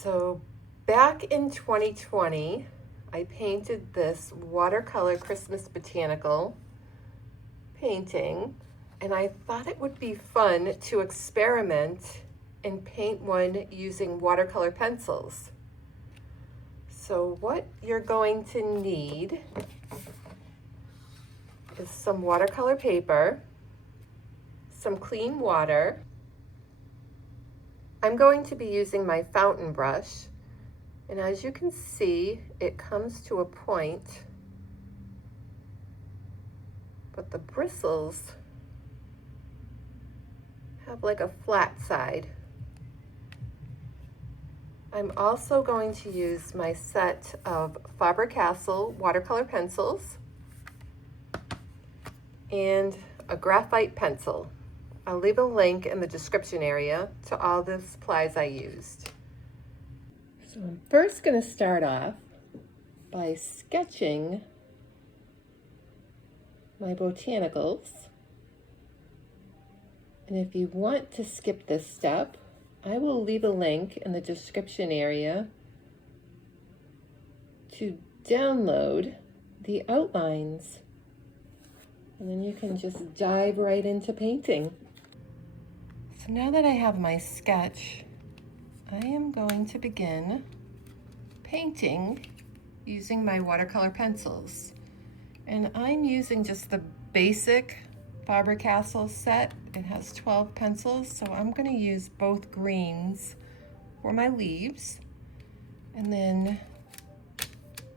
So back in 2020, I painted this watercolor Christmas botanical painting, and I thought it would be fun to experiment and paint one using watercolor pencils. So what you're going to need is some watercolor paper, some clean water. I'm going to be using my fountain brush, and as you can see, it comes to a point, but the bristles have like a flat side. I'm also going to use my set of Faber-Castell watercolor pencils and a graphite pencil. I'll leave a link in the description area to all the supplies I used. So I'm first going to start off by sketching my botanicals. And if you want to skip this step, I will leave a link in the description area to download the outlines. And then you can just dive right into painting. So now that I have my sketch, I am going to begin painting using my watercolor pencils. And I'm using just the basic Faber-Castell set. It has 12 pencils, so I'm going to use both greens for my leaves. And then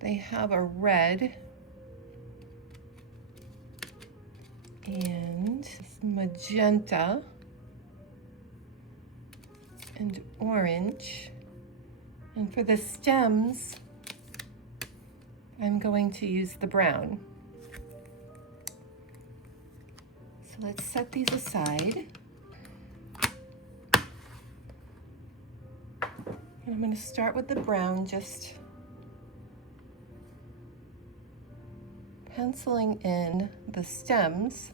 they have a red and magenta and orange. And for the stems, I'm going to use the brown. So let's set these aside. And I'm going to start with the brown, just penciling in the stems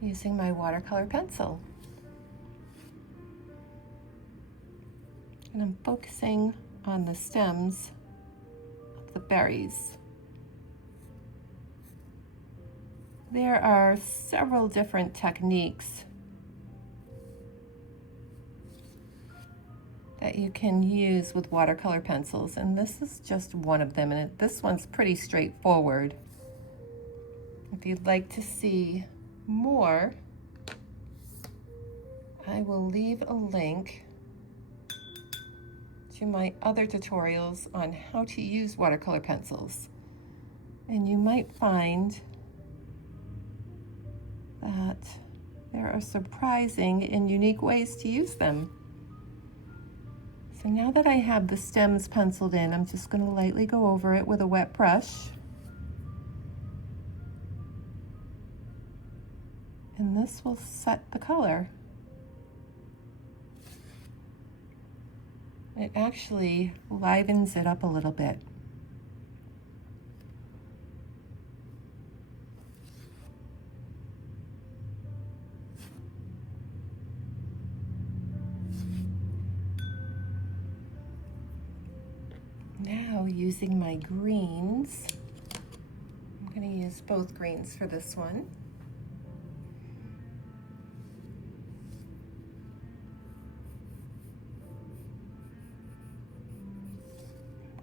using my watercolor pencil. And I'm focusing on the stems of the berries. There are several different techniques that you can use with watercolor pencils, and this is just one of them, and this one's pretty straightforward. If you'd like to see more, I will leave a link to my other tutorials on how to use watercolor pencils. And you might find that there are surprising and unique ways to use them. So now that I have the stems penciled in, I'm just going to lightly go over it with a wet brush. And this will set the color. It actually livens it up a little bit. Now, using my greens, I'm going to use both greens for this one.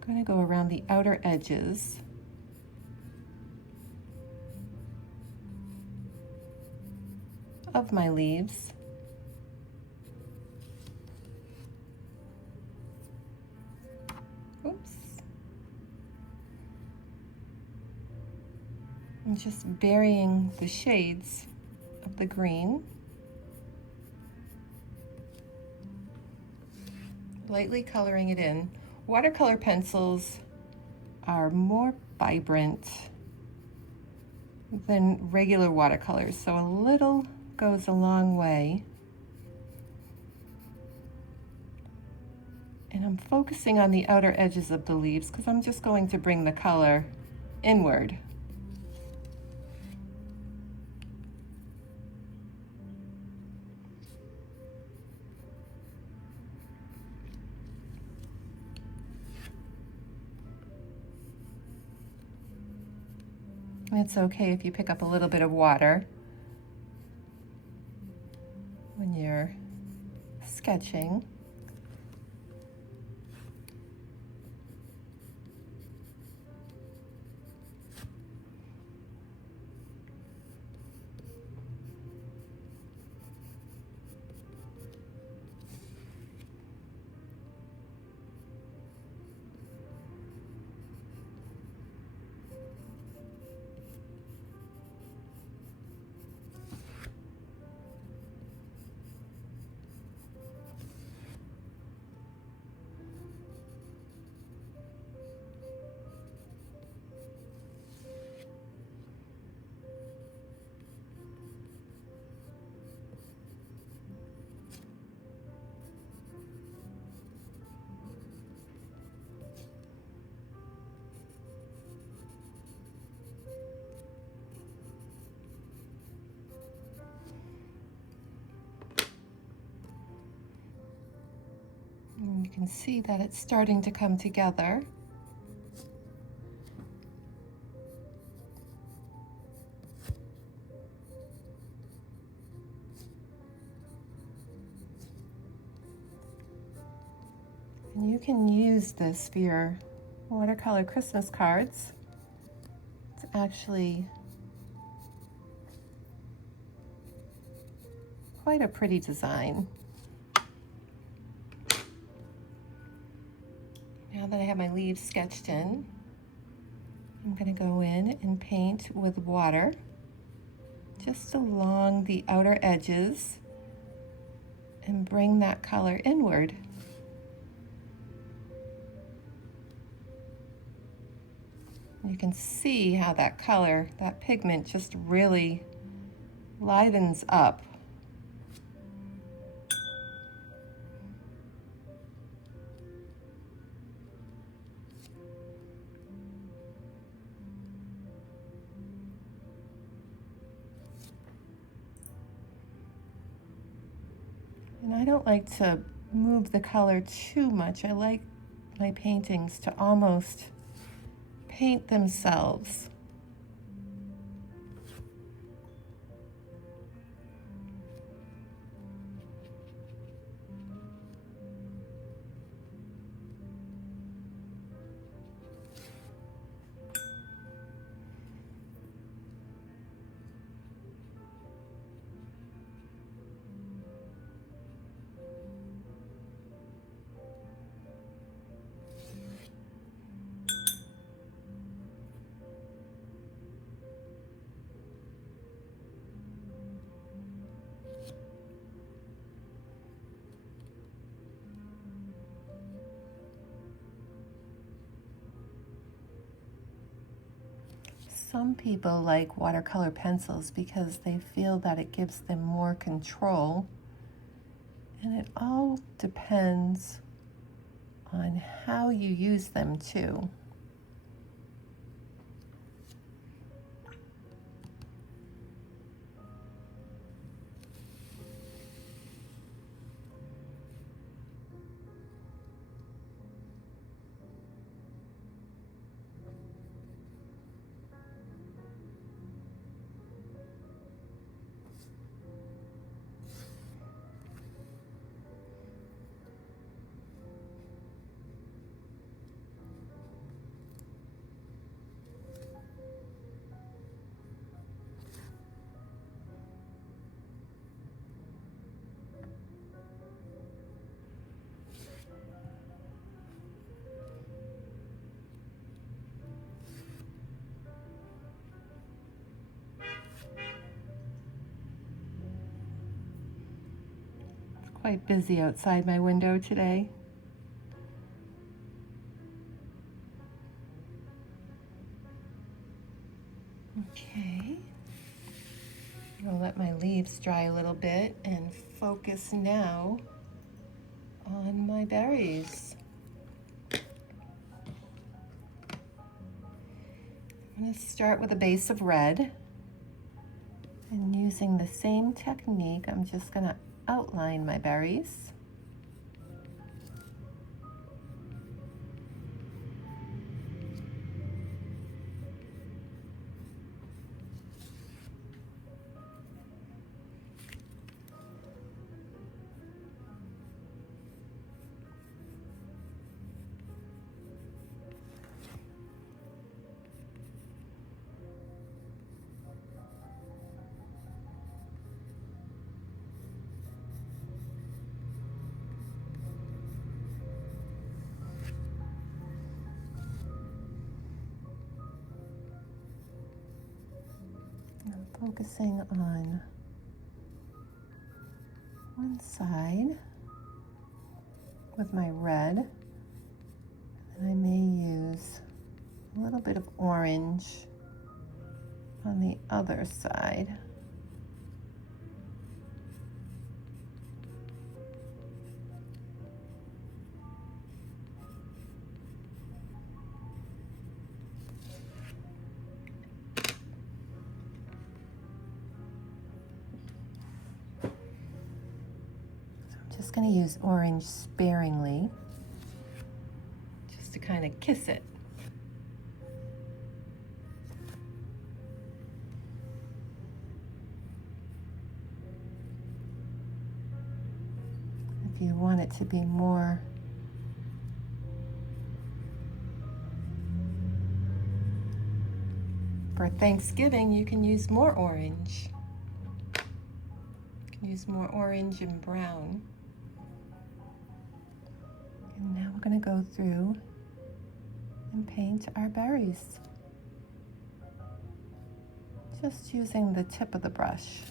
I'm going to go around the outer edges. Of my leaves. Oops. And just varying the shades of the green. Lightly coloring it in. Watercolor pencils are more vibrant than regular watercolors, so a little goes a long way. And I'm focusing on the outer edges of the leaves because I'm just going to bring the color inward. And it's okay if you pick up a little bit of water when you're sketching. And you can see that it's starting to come together. And you can use this for your watercolor Christmas cards. It's actually quite a pretty design. Now that I have my leaves sketched in, I'm going to go in and paint with water just along the outer edges and bring that color inward. You can see how that color, that pigment, just really livens up. And I don't like to move the color too much. I like my paintings to almost paint themselves. Some people like watercolor pencils because they feel that it gives them more control, and it all depends on how you use them too. Quite busy outside my window today. Okay, I'll let my leaves dry a little bit and focus now on my berries. I'm going to start with a base of red, and using the same technique, I'm just going to outline my berries. focusing on one side with my red, and I may use a little bit of orange on the other side. Just going to use orange sparingly, just to kind of kiss it. If you want it to be more for Thanksgiving, you can use more orange. You can use more orange and brown. And now we're going to go through and paint our berries. Just using the tip of the brush.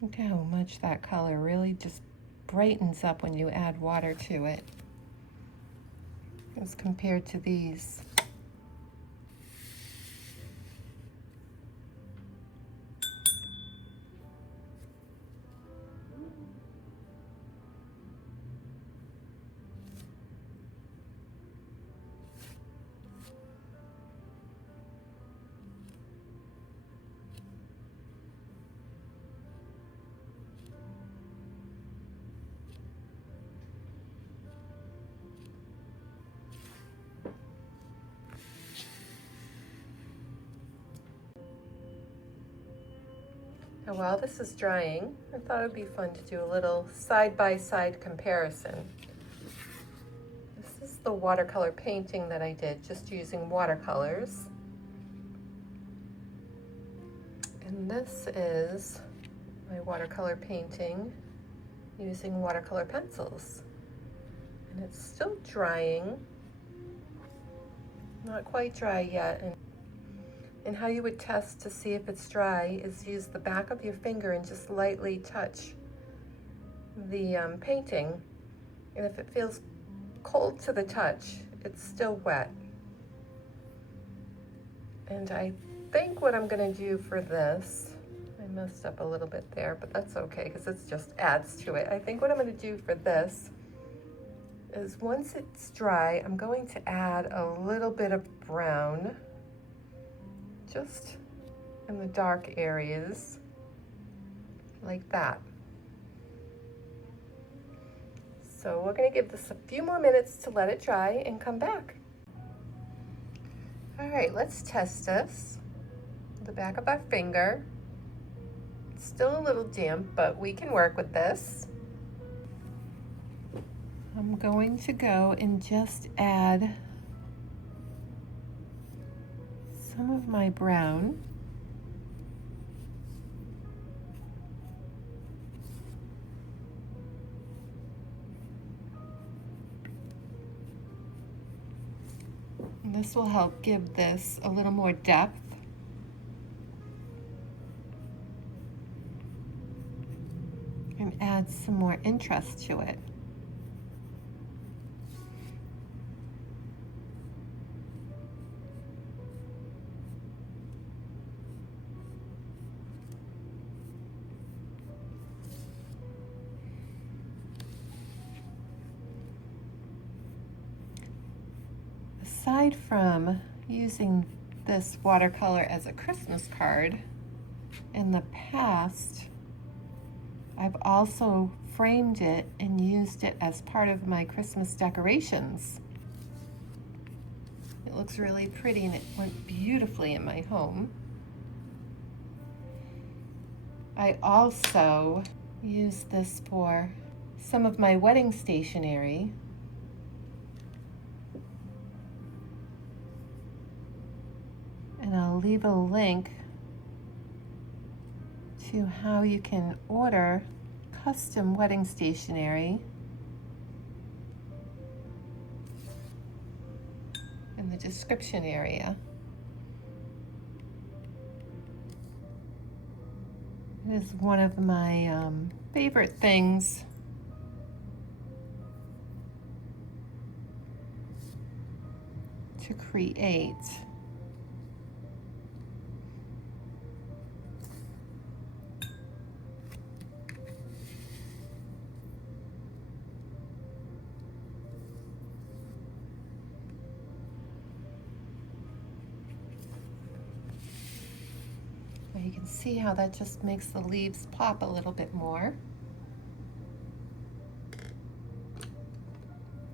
Look how much that color really just brightens up when you add water to it, as compared to these. And while this is drying, I thought it would be fun to do a little side-by-side comparison. This is the watercolor painting that I did just using watercolors. And this is my watercolor painting using watercolor pencils. And it's still drying, not quite dry yet. And how you would test to see if it's dry is use the back of your finger and just lightly touch the painting. And if it feels cold to the touch, it's still wet. And I think what I'm gonna do for this, I messed up a little bit there, but that's okay because it just adds to it. I think what I'm gonna do for this is once it's dry, I'm going to add a little bit of brown just in the dark areas, like that. So we're gonna give this a few more minutes to let it dry and come back. All right, let's test this. The back of our finger. It's still a little damp, but we can work with this. I'm going to go and just add some of my brown. And this will help give this a little more depth. And add some more interest to it. Aside from using this watercolor as a Christmas card, in the past, I've also framed it and used it as part of my Christmas decorations. It looks really pretty and it went beautifully in my home. I also use this for some of my wedding stationery. leave a link to how you can order custom wedding stationery in the description area. It is one of my favorite things to create. You can see how that just makes the leaves pop a little bit more.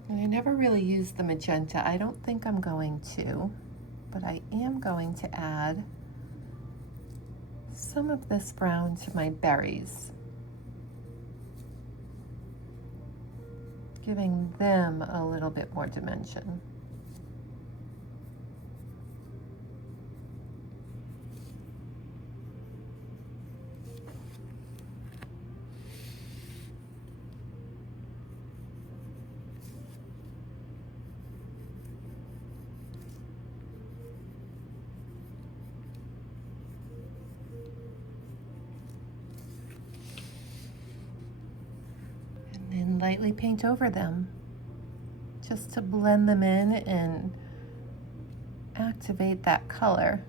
And I never really use the magenta. I don't think I'm going to, but I am going to add some of this brown to my berries, giving them a little bit more dimension. And lightly paint over them just to blend them in and activate that color.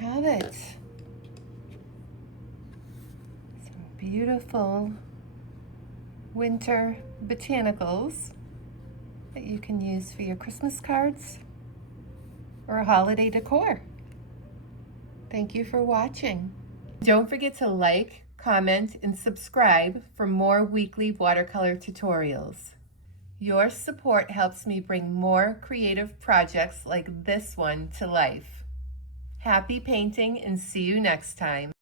Have it. Some beautiful winter botanicals that you can use for your Christmas cards or holiday decor. Thank you for watching. Don't forget to like, comment, and subscribe for more weekly watercolor tutorials. Your support helps me bring more creative projects like this one to life. Happy painting and see you next time.